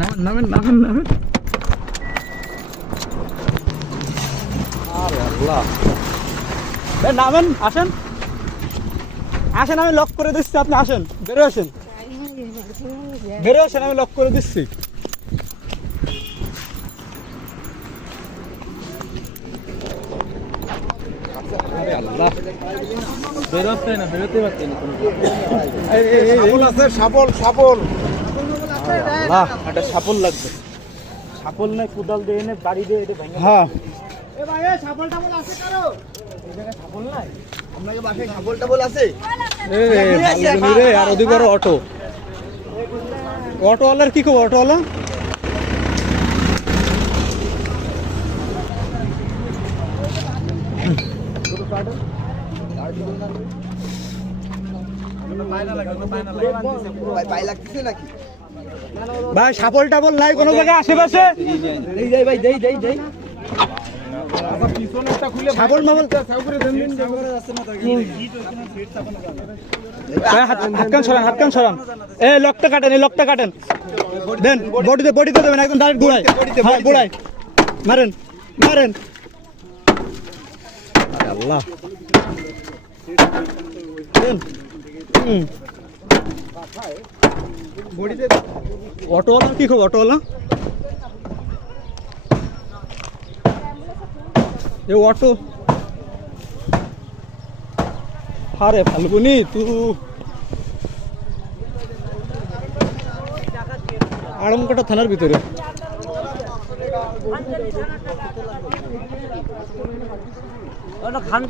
নামেন নামেন নামেন। আরে আল্লাহ, নামেন, আসেন আসেন, আমি লক করে দিচ্ছি, আপনি আসেন, বেরো আসেন, বেরো আসেন, আমি লক করে দিচ্ছি। আরে আল্লাহ, বেরোতে না, বেরোতে পারছি না। সাপল সাপল আল্লাহ, একটা সাপল লাগবে। সাপল নাই, কোদাল দিয়ে এনে বাড়ি দিয়ে এটা ভেঙে। হ্যাঁ এ ভাই, এ সাপল টাপল আছে কারো? এই জায়গায় সাপল নাই? আপনাকে বাসায় সাপল টাপল আছে? রে, আর ওদিকে আরো অটো, অটোওয়ালার কি খবর? অটোওয়ালা পায়ে লাগতেছে নাকি? ভাই, সাপল টাপল নাই কোনো জায়গায় আশেপাশে? এই যাই ভাই, দেই দেই দেই। সাপল মাবল হাতকান সরান, হাতকান সরান। এই লকটা কাটেন, এই লকটা কাটেন, দেন বডিতে, বডিতে দেবেন, একদম ডাইরেক্ট গোড়ায়। হ্যাঁ, গোড়ায় মারেন, মারেন। আরে আল্লাহ, দেন। অটোওয়ালা কি খবর? অটোওয়ালা এ অটো, আরে ফাল্গুনি তু আড়মকাটা থানার ভিতরে। খান